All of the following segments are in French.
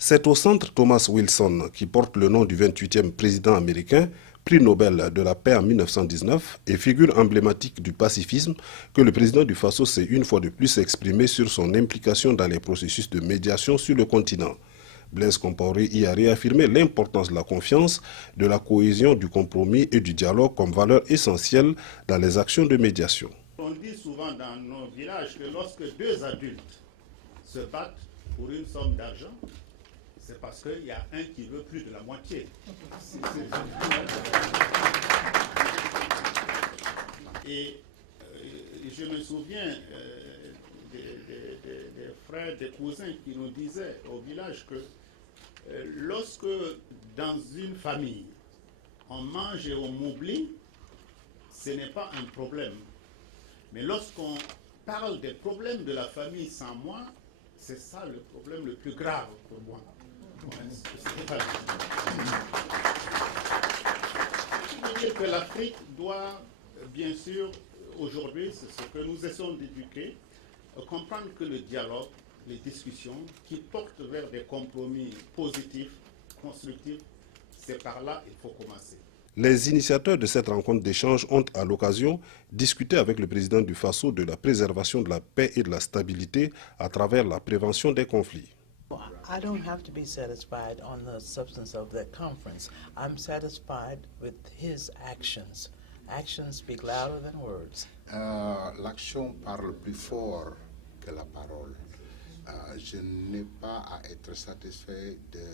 C'est au centre Thomas Wilson, qui porte le nom du 28e président américain, prix Nobel de la paix en 1919 et figure emblématique du pacifisme, que le président du Faso s'est une fois de plus exprimé sur son implication dans les processus de médiation sur le continent. Blaise Compaoré y a réaffirmé l'importance de la confiance, de la cohésion, du compromis et du dialogue comme valeur essentielle dans les actions de médiation. On dit souvent dans nos villages que lorsque deux adultes se battent pour une somme d'argent, c'est parce qu'il y a un qui veut plus de la moitié. Et je me souviens des frères, des cousins qui nous disaient au village que lorsque dans une famille on mange et on m'oublie, ce n'est pas un problème. Mais lorsqu'on parle des problèmes de la famille sans moi, c'est ça le problème le plus grave pour moi. Je veux dire que l'Afrique doit, bien sûr, aujourd'hui, c'est ce que nous essayons d'éduquer, comprendre que le dialogue, les discussions qui portent vers des compromis positifs, constructifs, c'est par là qu'il faut commencer. Les initiateurs de cette rencontre d'échange ont à l'occasion discuté avec le président du Faso de la préservation de la paix et de la stabilité à travers la prévention des conflits. I don't have to be satisfied on the substance of that conference. I'm satisfied with his actions. Actions speak louder than words. L'action parle plus fort que la parole. Je n'ai pas à être satisfait de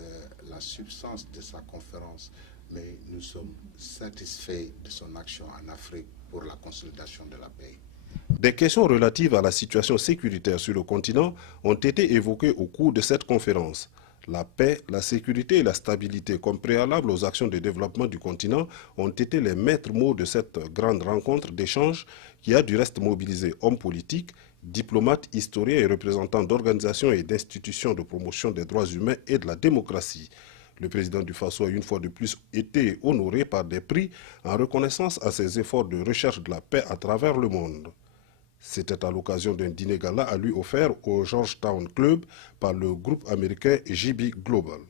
la substance de sa conférence, mais nous sommes satisfaits de son action en Afrique pour la consolidation de la paix. Des questions relatives à la situation sécuritaire sur le continent ont été évoquées au cours de cette conférence. La paix, la sécurité et la stabilité comme préalable aux actions de développement du continent ont été les maîtres mots de cette grande rencontre d'échange qui a du reste mobilisé hommes politiques, diplomates, historiens et représentants d'organisations et d'institutions de promotion des droits humains et de la démocratie. Le président du Faso a une fois de plus été honoré par des prix en reconnaissance à ses efforts de recherche de la paix à travers le monde. C'était à l'occasion d'un dîner gala à lui offert au Georgetown Club par le groupe américain JB Global.